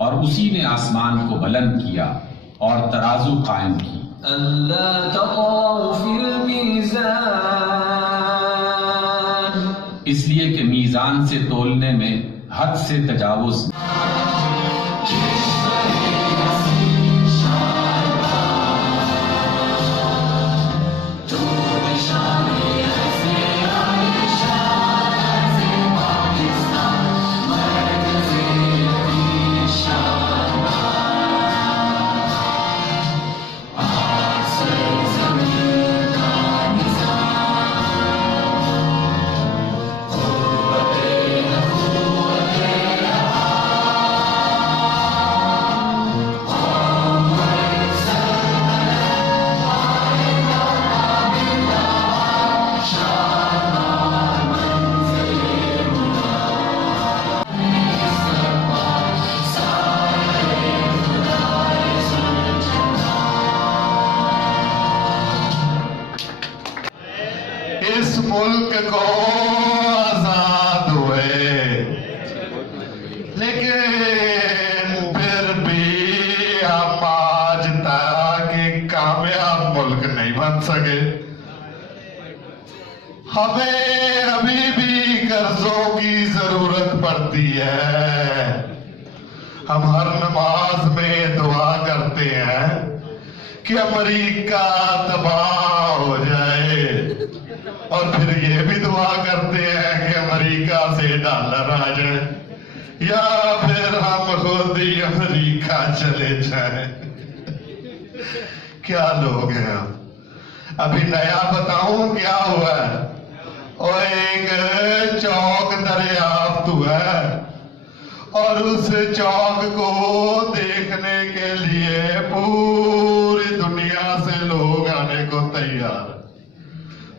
और उसी ने आसमान को बुलंद किया और तराजू कायम की। इसलिए कि मीज़ान से तोलने में हद से तजावुज। इस मुल्क को आजाद हुए, लेकिन फिर भी हम आज तक एक कामयाब मुल्क नहीं बन सके। हमें अभी भी कर्जों की जरूरत पड़ती है। हम हर नमाज में दुआ करते हैं कि अमेरिका तबाह हो जाए, और फिर ये भी दुआ करते हैं कि अमेरिका से डॉलर आ जाए, या फिर हम खुद ही अमेरिका चले जाएं। क्या लोग हैं हम। अभी नया बताऊं क्या हुआ है। और एक चौक दरियाफ्त हुआ है, और उस चौक को देखने के लिए पूरी दुनिया से लोग आने को तैयार।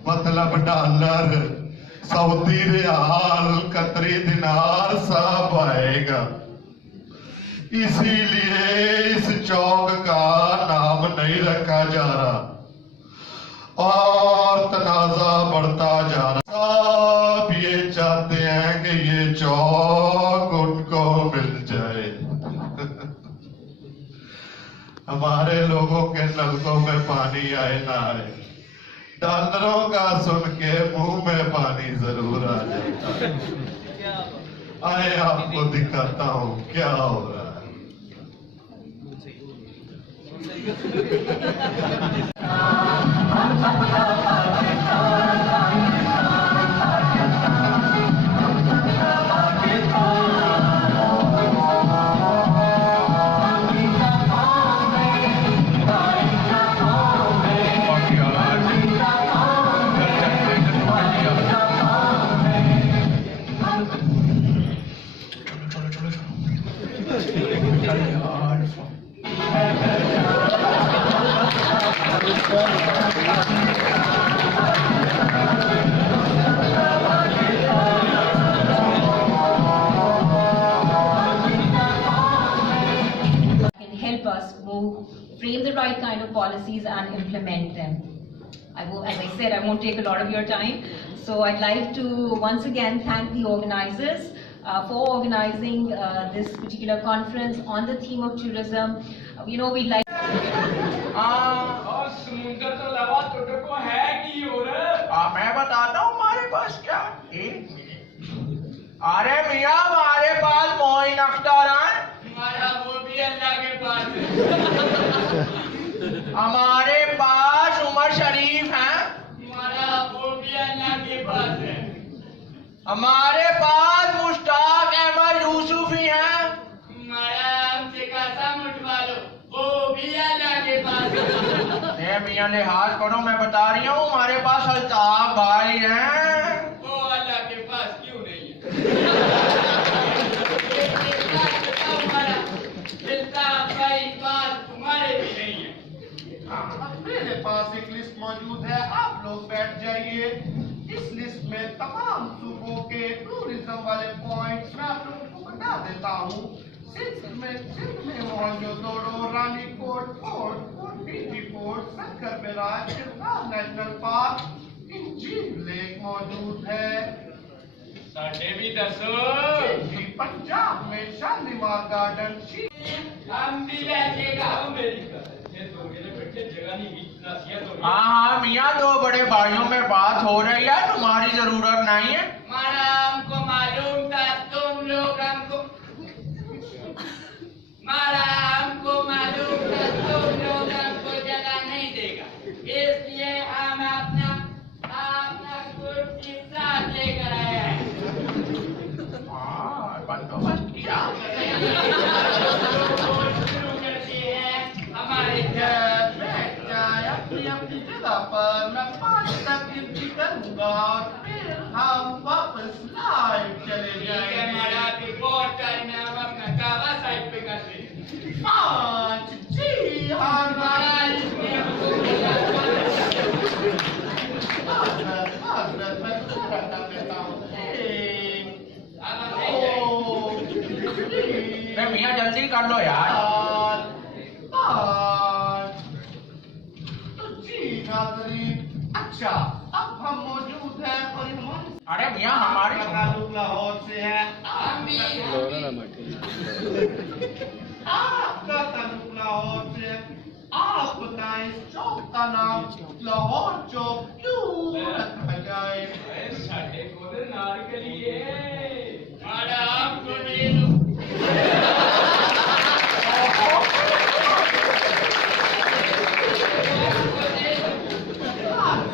मतलब डॉलर, सऊदी रियाल, कतरी दिनार सब आएगा। इसीलिए इस चौक का नाम नहीं रखा जा रहा और तनाजा बढ़ता जा रहा। सब ये चाहते हैं कि ये चौक उनको मिल जाए। हमारे लोगों के नलकों में पानी आए ना आए, डॉलरों का सुन के मुंह में पानी जरूर आ जाता है। आए आपको दिखाता हूं क्या हो रहा है। Help us frame the right kind of policies and implement them. As I said, I won't take a lot of your time. So I'd like to once again thank the organizers for organizing this particular conference on the theme of tourism. We'd like. समुंदर तो लवा तो है कि मैं बताता हूँ हमारे पास क्या। एक मिनट। अरे मियाँ हमारे पास मोइन अख्तर है। हमारा वो भी अल्लाह के पास है। हमारे पास उमर शरीफ है। हमारा वो भी अल्लाह के पास है। हमारे पास मुश्ताक अहमद यूसुफी है। हमारा हमसे कसम उठवा लो, वो भी अल्लाह के पास है। मियाँ लिहाज करो, मैं बता रही हूँ हमारे पास अल्ताफ भाई हैं। वो अल्लाह के पास क्यों नहीं है? अल्ताफ भाई पास तुम्हारे भी नहीं है। मेरे पास एक लिस्ट मौजूद है, आप लोग बैठ जाइए। इस लिस्ट में तमाम सूबों के टूरिज्म वाले पॉइंट्स मैं आप लोगों को बता देता हूँ। सिंध में मोहनजोदड़ो, रानीकोट फोर्ट, पीपी fort, Shankar barrage, Shivnath national park, इन जी लेक मौजूद है। साढ़े भी दसो जी पंजाब में शालीमार गार्डन हम भी बैठेगा हाँ हाँ मियाँ, दो बड़े भाइयों में बात हो रही है, तुम्हारी जरूरत नहीं है। मारा हमको मालूम था तुम लोग हमको जगह नहीं देगा, इसलिए हम अपना कुर्सी साथ लेकर आए हैं। हाँ, बंदोबस्त किया। शुरू करते हैं हमारे बैठ जाए अपनी अपनी जगह पर। मैं 5 तक गिनती करूंगा और फिर हम वापस लाइव चले जाएंगे। हमारा भी बहुत टाइम है, हम अपना कावा साइड पे करते हैं। 5 जी हाँ मियाँ जल्दी कर लो यार। तो जी नाज़रीन, अच्छा अब हम मौजूद हैं और हमारे अरे मियाँ हमारी ताल्लुक लाहौर से है। हम भी आपका ताल्लुक लाहौर से है। आप बताएं इस चौक का नाम लाहौर चौक क्यों रखा जाए? साढ़े को नारकली है। मारा हमको दे दो।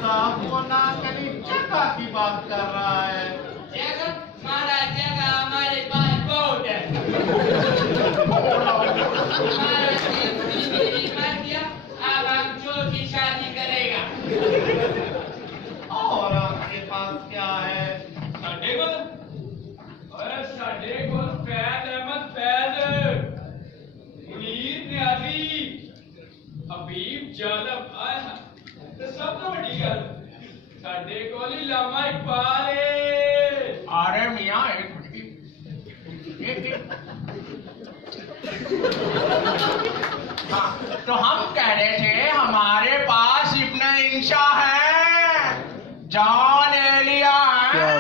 साहब वो ना कहीं जगह की बात कर रहा है। मारा जगह हमारे पास बहुत है। हमारा मर गया, अब हम छोटी शादी करेगा। और आपके पास क्या है? साढ़े को फैज अहमद फैज, मुनीर न्याजी, हबीब जादव आए हैं। तो सब तो बड़ी गल साढ़े को लामा इकबाल है। अरे मियाँ एक मिनट हाँ, तो हम कह रहे थे हमारे पास इब्ने इंशा है, जॉन एलिया है।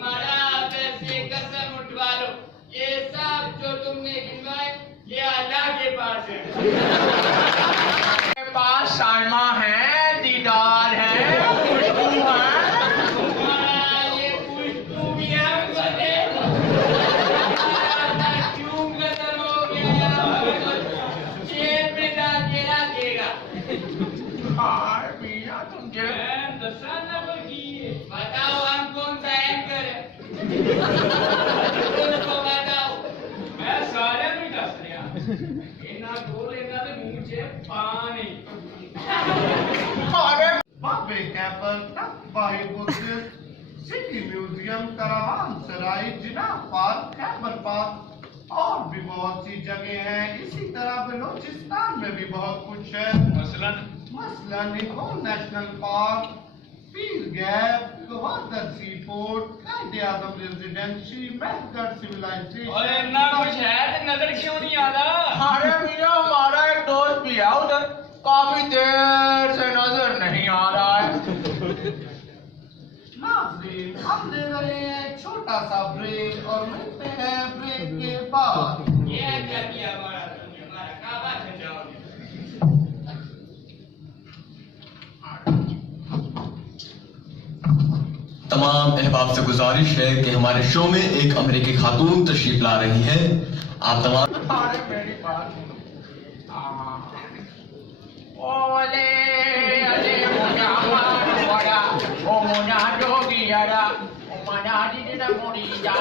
मारा पैसे कसम उठवा लो, ये सब जो तुमने गिनवाए ये अल्लाह के पास है। मेरे पास साइमा है, दीदार है, खुशबू है। मारा ये खुशबू भी हमको दे दो। मारा क्यों खत्म हो गया, जेब में डाल के रखेगा। हाय मियाँ तुझे बताओ हम कौन सा एंकर है, उसको बताओ। मैं सारे नहीं दस रहा, इन्ना दूर इन्ना दे मुंह च पानी। अरे बाबे कैपल तक बाही बुद्ध सिटी म्यूजियम, करामान सराय, जिना पार्क, खैबर पार्क और भी बहुत सी जगह हैं। इसी तरह बलोचिस्तान में भी बहुत कुछ है। मसलन निकोल नेशनल पार्क, पीर गैप, गवादर सी पोर्ट, कायदे आजम रेजिडेंसी, महगढ़ सिविलाइजेशन। और इतना कुछ है तो नजर क्यों नहीं आ रहा? अरे मियाँ हमारा एक दोस्त भी है उधर, काफी देर से नजर नहीं आ रहा है। नाज़रीन, हम ले रहे हैं एक छोटा सा ब्रेक और मिलते हैं ब्रेक के बाद। ये क्या किया हमारा तुमने, हमारा काबा खजाओगे। तमाम अहबाब से गुजारिश है कि हमारे शो में एक अमेरिकी खातून तशरीफ ला रही है। आप तमाम अरे मेरी बात सुनो। ओले अले मोना बड़ा ओ मोना जोगी यारा ओ मना दी ना मोड़ी जा।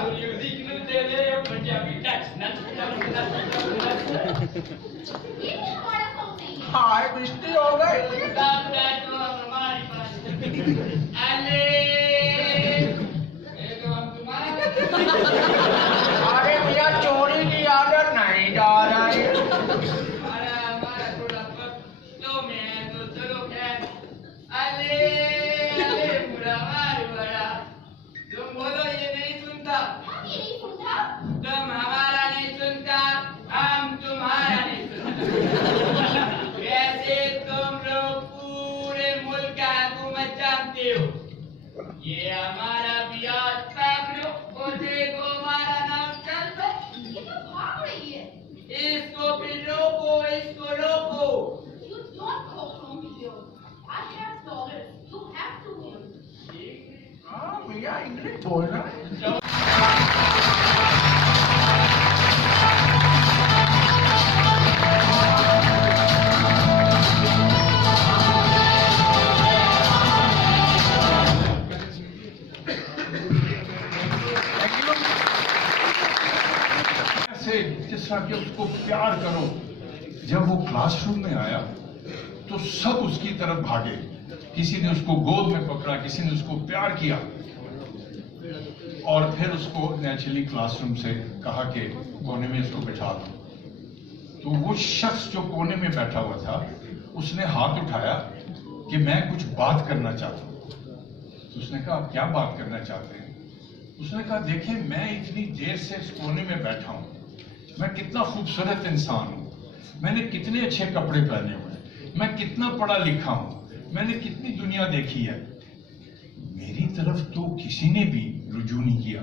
म्यूजिक ने दे दे पंजाबी टच नच। हाय बिस्ती हो गई। तब तक तो हमारी पास अले ये तो हम तुम्हारा। अरे मियाँ चोरी की आदत नहीं डाल रही। हमारा थोड़ा तो मैं तो चलो खैर। अले अले बुरा मार बड़ा, तुम बोलो ये नहीं सुनता। तुम हमारा ये हमारा ब्याज काट लो और देखो हमारा नाम चल पे। ये तो भाग रही है। इसको भी रोको, इसको रोको। You don't go from here. I have dollars. You have to give. हाँ मियाँ इंग्लिश बोल रहा है। ऐसे जिस तरह के उसको प्यार करो। जब वो क्लासरूम में आया तो सब उसकी तरफ भागे, किसी ने उसको गोद में पकड़ा, किसी ने उसको प्यार किया और फिर उसको नेचुरली क्लासरूम से कहा कि कोने में इसको बिठा दो। तो वो शख्स जो कोने में बैठा हुआ था उसने हाथ उठाया कि मैं कुछ बात करना चाहता हूं। तो उसने कहा आप क्या बात करना चाहते हैं? उसने कहा देखिए मैं इतनी देर से इस कोने में बैठा हूं, मैं कितना खूबसूरत इंसान हूं, मैंने कितने अच्छे कपड़े पहने हुए हैं, मैं कितना पढ़ा लिखा हूं, मैंने कितनी दुनिया देखी है। मेरी तरफ तो किसी ने भी रुजू नहीं किया,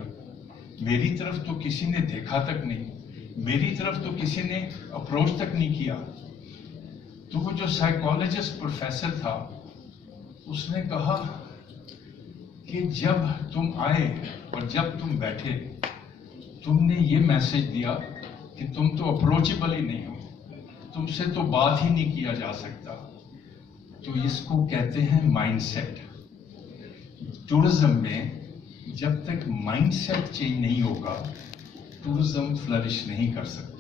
मेरी तरफ तो किसी ने देखा तक नहीं, मेरी तरफ तो किसी ने अप्रोच तक नहीं किया। तो वो जो साइकोलॉजिस्ट प्रोफेसर था उसने कहा कि जब तुम आए और जब तुम बैठे तुमने ये मैसेज दिया कि तुम तो अप्रोचेबल ही नहीं हो, तुमसे तो बात ही नहीं किया जा सकता। तो इसको कहते हैं माइंडसेट। टूरिज्म में जब तक माइंडसेट चेंज नहीं होगा टूरिज्म फ्लरिश नहीं कर सकता।